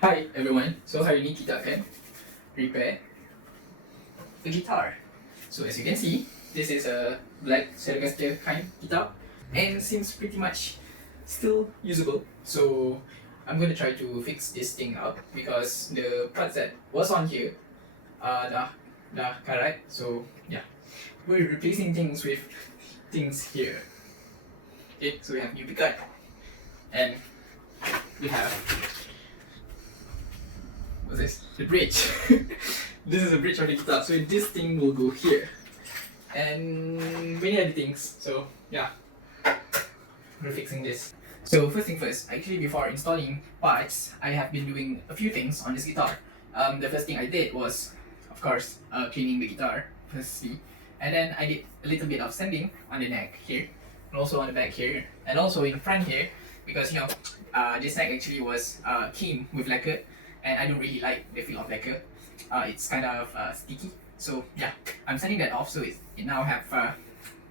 Hi everyone, so hari ni kita akan repair a guitar. So as you can see, this is a black Stratocaster kind guitar and seems pretty much still usable. So I'm going to try to fix this thing up because the parts that was on here dah karat. So yeah, we're replacing things with things here. Okay, so we have new picket and we have what's this? The bridge. This is the bridge of the guitar. So this thing will go here. And many other things. So yeah, we're fixing this. So first thing first, actually before installing parts, I have been doing a few things on this guitar. The first thing I did was, of course, cleaning the guitar firstly. And then I did a little bit of sanding on the neck here. And also on the back here. And also in front here. Because you know, this neck actually was came with lacquer. And I don't really like the feel of lacquer. It's kind of sticky. So yeah, I'm sanding that off so it now have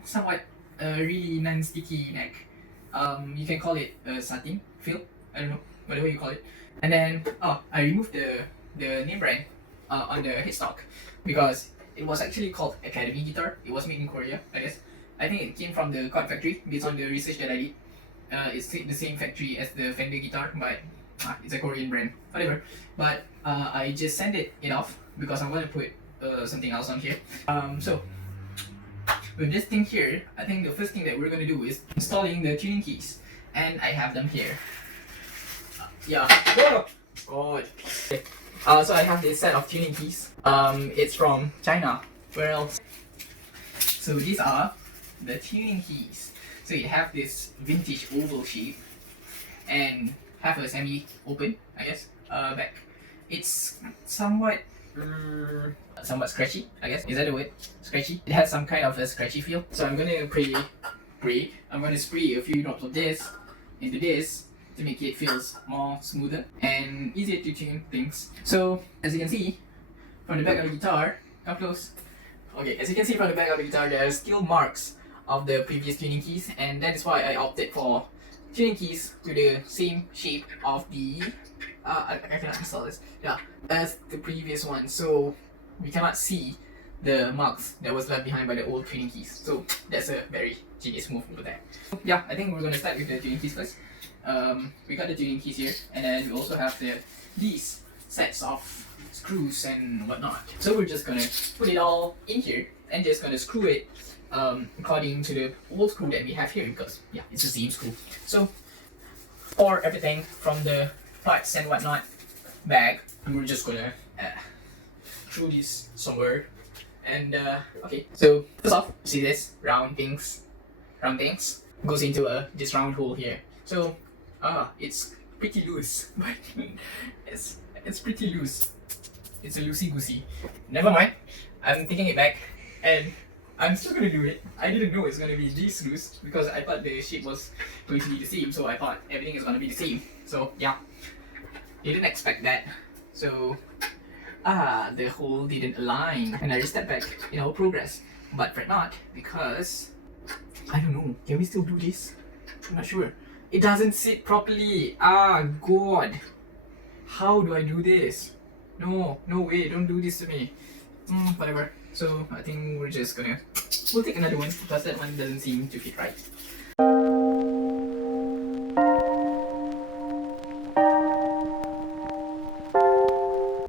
somewhat a really non-sticky neck. You can call it a satin feel. I don't know, whatever you call it. And then I removed the name brand on the headstock because it was actually called Academy Guitar. It was made in Korea, I guess. I think it came from the card factory based on the research that I did. It's the same factory as the Fender guitar, but it's a Korean brand, whatever. But I just sanded it off because I'm going to put something else on here. So with this thing here, I think the first thing that we're going to do is installing the tuning keys, and I have them here. Yeah. God. Okay. So I have this set of tuning keys. It's from China. Where else? So these are the tuning keys. So it have this vintage oval shape and have a semi-open, I guess, back. It's somewhat scratchy, I guess. Is that the word? Scratchy? It has some kind of a scratchy feel. So I'm gonna I'm gonna spray a few drops of this into this to make it feels more smoother and easier to tune things. So as you can see from the back of the guitar, come close. Okay, as you can see from the back of the guitar, there are still marks of the previous tuning keys, and that is why I opted for tuning keys to the same shape of the I cannot install this. Yeah, as the previous one, so we cannot see the marks that was left behind by the old tuning keys. So that's a very genius move over there. Yeah, I think we're gonna start with the tuning keys first. We got the tuning keys here, and then we also have these sets of screws and whatnot. So we're just gonna put it all in here and just gonna screw it according to the old screw that we have here, because yeah, it's the same screw. So for everything from the parts and whatnot bag, we're just gonna throw this somewhere. And okay, so first off, see this round things goes into this round hole here. So it's pretty loose, but it's pretty loose. It's a loosey goosey. Never mind, I'm taking it back and I'm still gonna do it. I didn't know it's gonna be this loose because I thought the shape was going to be the same, so I thought everything is gonna be the same. So yeah, didn't expect that. So the hole didn't align, and I just stepped back in our progress. But fret not, because I don't know. Can we still do this? I'm not sure. It doesn't sit properly. God, how do I do this? No way! Don't do this to me. Whatever. So I think we'll take another one because that one doesn't seem to fit right.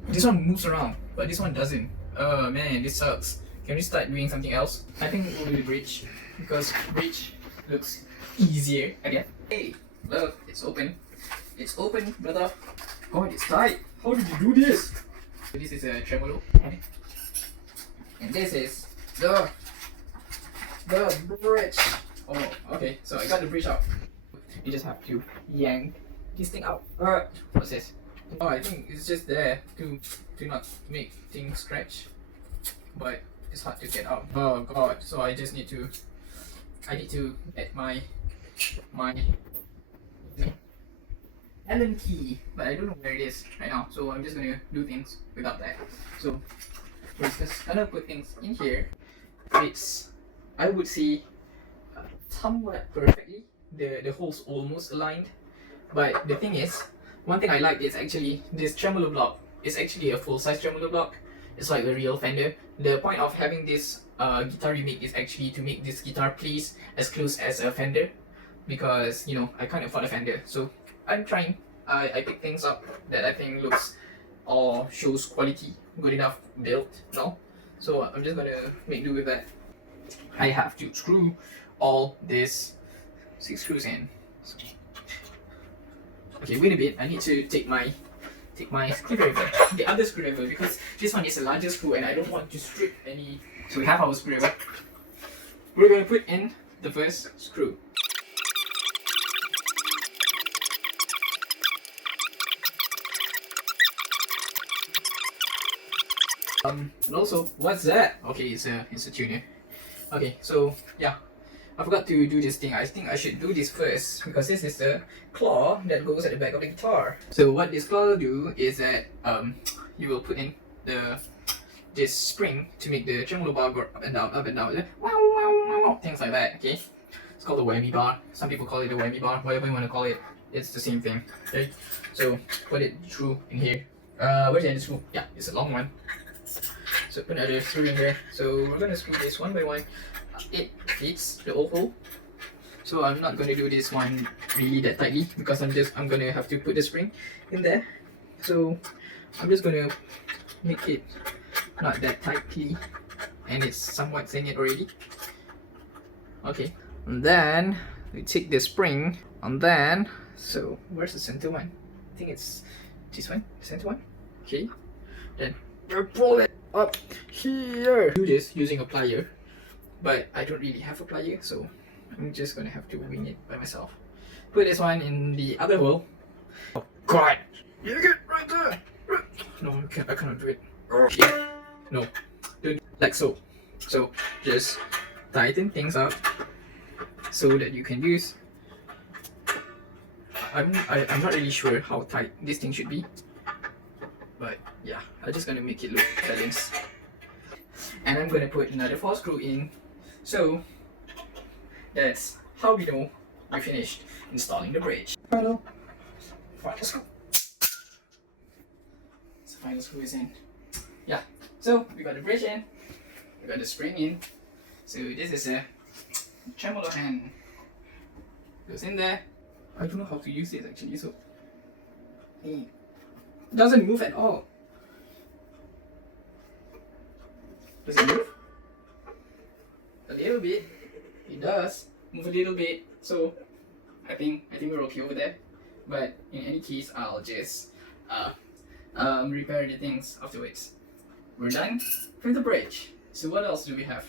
This one moves around, but this one doesn't. Oh man, this sucks. Can we start doing something else? I think we'll do the bridge because bridge looks easier again. Hey, look, it's open. It's open, brother. God, it's tight. How did you do this? This is a tremolo. And this is the bridge. Oh, okay. So I got the bridge out. You just have to yank this thing out. What's this? Oh, I think it's just there to not make things stretch, but it's hard to get out. Oh God! So I need to get my Allen key, but I don't know where it is right now. So I'm just gonna do things without that. So we're just gonna put things in here. It's, I would say, somewhat perfectly. The holes almost aligned, but the thing is, one thing I like is actually this tremolo block is actually a full-size tremolo block. It's like a real Fender. The point of having this guitar remake is actually to make this guitar plays as close as a Fender, because you know I can't afford a Fender, so I'm trying. I pick things up that I think looks or shows quality, good enough built, no? So I'm just gonna make do with that. I have to screw all this 6 screws in. So, okay, wait a bit. I need to take my screwdriver, the other screwdriver, because this one is a larger screw and I don't want to strip any. So we have our screwdriver. We're going to put in the first screw. And also, what's that? Okay, it's a tuner. Okay, so yeah, I forgot to do this thing. I think I should do this first because this is the claw that goes at the back of the guitar. So what this claw will do is that you will put in this spring to make the tremolo bar go up and down, things like that. Okay, it's called the whammy bar. Some people call it the whammy bar. Whatever you want to call it, it's the same thing. Okay, so put it through in here. Where's the end screw? Yeah, it's a long one. So put another screw in there. So we're gonna screw this one by one. It fits the old hole. So I'm not gonna do this one really that tightly because I'm gonna have to put the spring in there. So I'm just gonna make it not that tightly, and it's somewhat saying it already. Okay, and then we take the spring, and then so where's the center one? I think it's this one, the center one. Okay, then we pull it up here. Do this using a plier, but I don't really have a plier, so I'm just gonna have to wing it by myself. Put this one in the other hole. Oh God! You get right there. No, I cannot do it. Okay. No, do it like so. So just tighten things up so that you can use. I'm not really sure how tight this thing should be, but yeah, I'm just gonna make it look balanced. And I'm gonna put another 4 screw in. So that's how we know we finished installing the bridge. Final screw. So final screw is in. Yeah. So we got the bridge in. We got the spring in. So this is a tremolo hand. Goes in there. I don't know how to use it actually. So it doesn't move at all. Does it move? A little bit. It does move a little bit. So I think we're okay over there. But in any case, I'll just repair the things afterwards. We're done with the bridge. So what else do we have?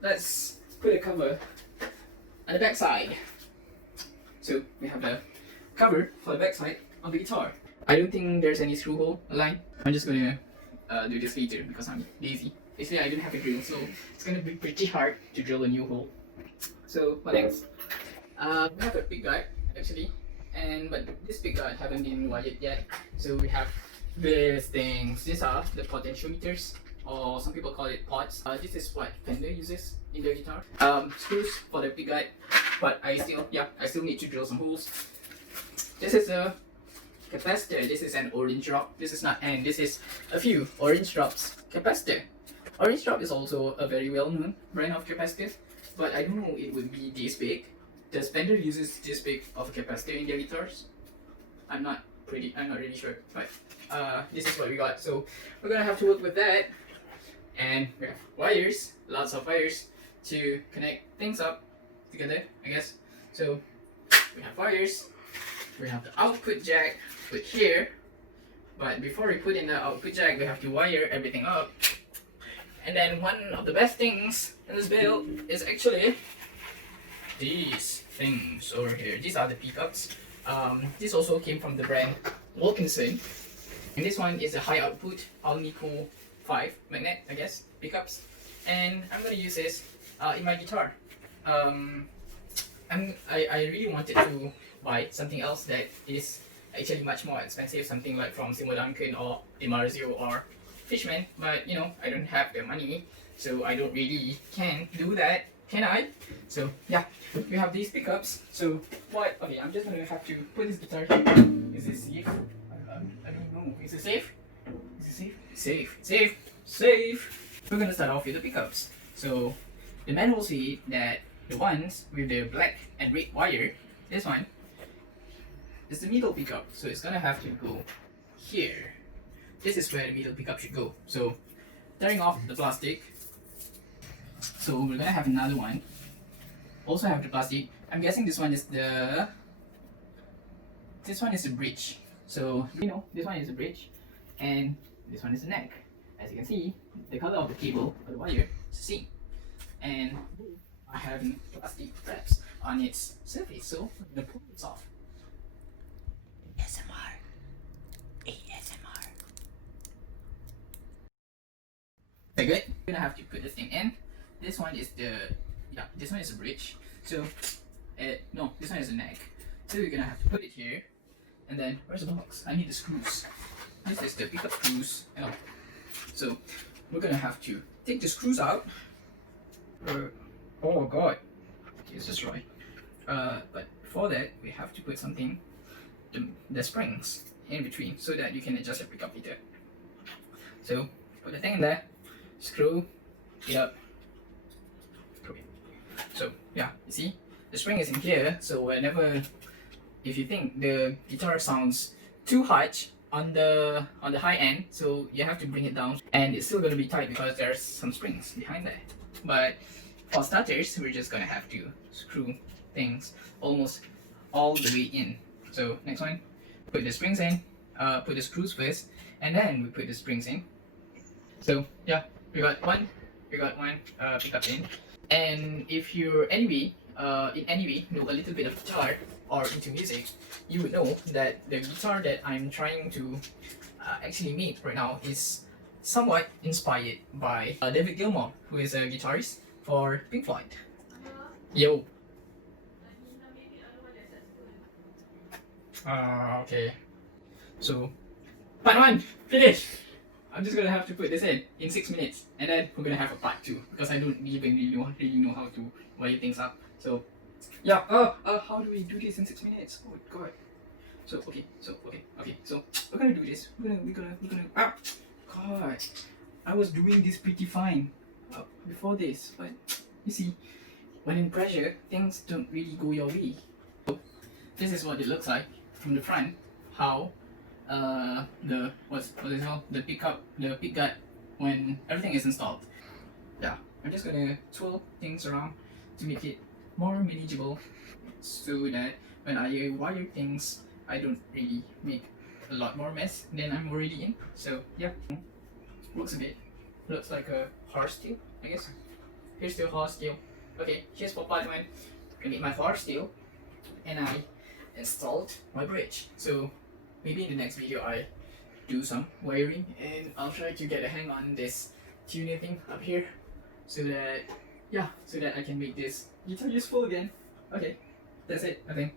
Let's put a cover on the back side. So we have the cover for the back side of the guitar. I don't think there's any screw hole line. I'm just gonna do this later because I'm lazy. Actually, I don't have a drill, so it's gonna be pretty hard to drill a new hole. So what next? We have a pick guard actually, but this pick guard haven't been wired yet. So we have these things. These are the potentiometers, or some people call it pots. This is what Fender uses in their guitar. Screws for the pick guard, but I still need to drill some holes. This is a capacitor. This is an orange drop. This is not N. This is a few orange drops capacitor. Orange drop is also a very well-known brand of capacitor, but I don't know it would be this big. Does Fender uses this big of a capacitor in their guitars? I'm not really sure, but this is what we got. So we're gonna have to work with that, and we have wires, lots of wires to connect things up together, I guess. So we have wires. We have the output jack put here, but before we put in the output jack, we have to wire everything up. And then one of the best things in this build is actually these things over here. These are the pickups. This also came from the brand Wilkinson. And this one is a high output Alnico 5 magnet, I guess, pickups. And I'm gonna use this in my guitar. I really wanted to buy something else that is actually much more expensive, something like from Simo Duncan or DiMarzio or Fishman, but you know, I don't have the money, so I don't really can do that. can I? So yeah, we have these pickups. So what? Okay, I'm just gonna have to put this guitar here. Is this safe? I don't know. Is it safe? Is it safe? Safe, safe, safe. We're gonna start off with the pickups. So the man will see that the ones with the black and red wire, this one, is the middle pickup. So it's gonna have to go here. This is where the middle pickup should go. So tearing off the plastic. So we're gonna have another one. Also have the plastic. I'm guessing this one is the bridge. So you know this one is a bridge and this one is the neck. As you can see, the color of the cable or the wire is the same. And I have plastic wraps on its surface, so the pull is off. ASMR. ASMR. Okay, good. We're gonna have to put this thing in. This one is this one is a bridge. So, no, this one is a neck. So we're gonna have to put it here. And then, where's the box? I need the screws. This is the pickup screws and all. So, we're gonna have to take the screws out. Oh god. Okay, is this right? But before that, we have to put something, the springs in between so that you can adjust your pickup later. So, put the thing in there, screw it up. So yeah, you see, the spring is in here. So whenever, if you think the guitar sounds too harsh on the high end, so you have to bring it down, and it's still gonna be tight because there's some springs behind there. But for starters, we're just gonna have to screw things almost all the way in. So next one, put the springs in, put the screws first, and then we put the springs in. So yeah, we got one pickup in. And if you're in any way know a little bit of guitar or into music, you would know that the guitar that I'm trying to actually make right now is somewhat inspired by David Gilmour, who is a guitarist for Pink Floyd. Yo. Okay. So, part 1, finish! I'm just gonna have to put this in 6 minutes, and then we're gonna have a part 2 because I don't even really know how to wire things up. So yeah, how do we do this in 6 minutes? Oh god. So okay, so we're gonna do this. We're gonna god. I was doing this pretty fine before this, but you see, when in pressure, things don't really go your way. So this is what it looks like from the front. How what's it called? The pick guard when everything is installed. Yeah, I'm just gonna twirl things around to make it more manageable, so that when I wire things, I don't really make a lot more mess than I'm already in. So yeah, looks a bit, looks like a horse tail, I guess. Here's the horse tail. Okay, here's for part 1. I made my horse tail, and I installed my bridge. So maybe in the next video I do some wiring, and I'll try to get a hang on this tuner thing up here, so that I can make this guitar useful again. Okay, that's it, I think.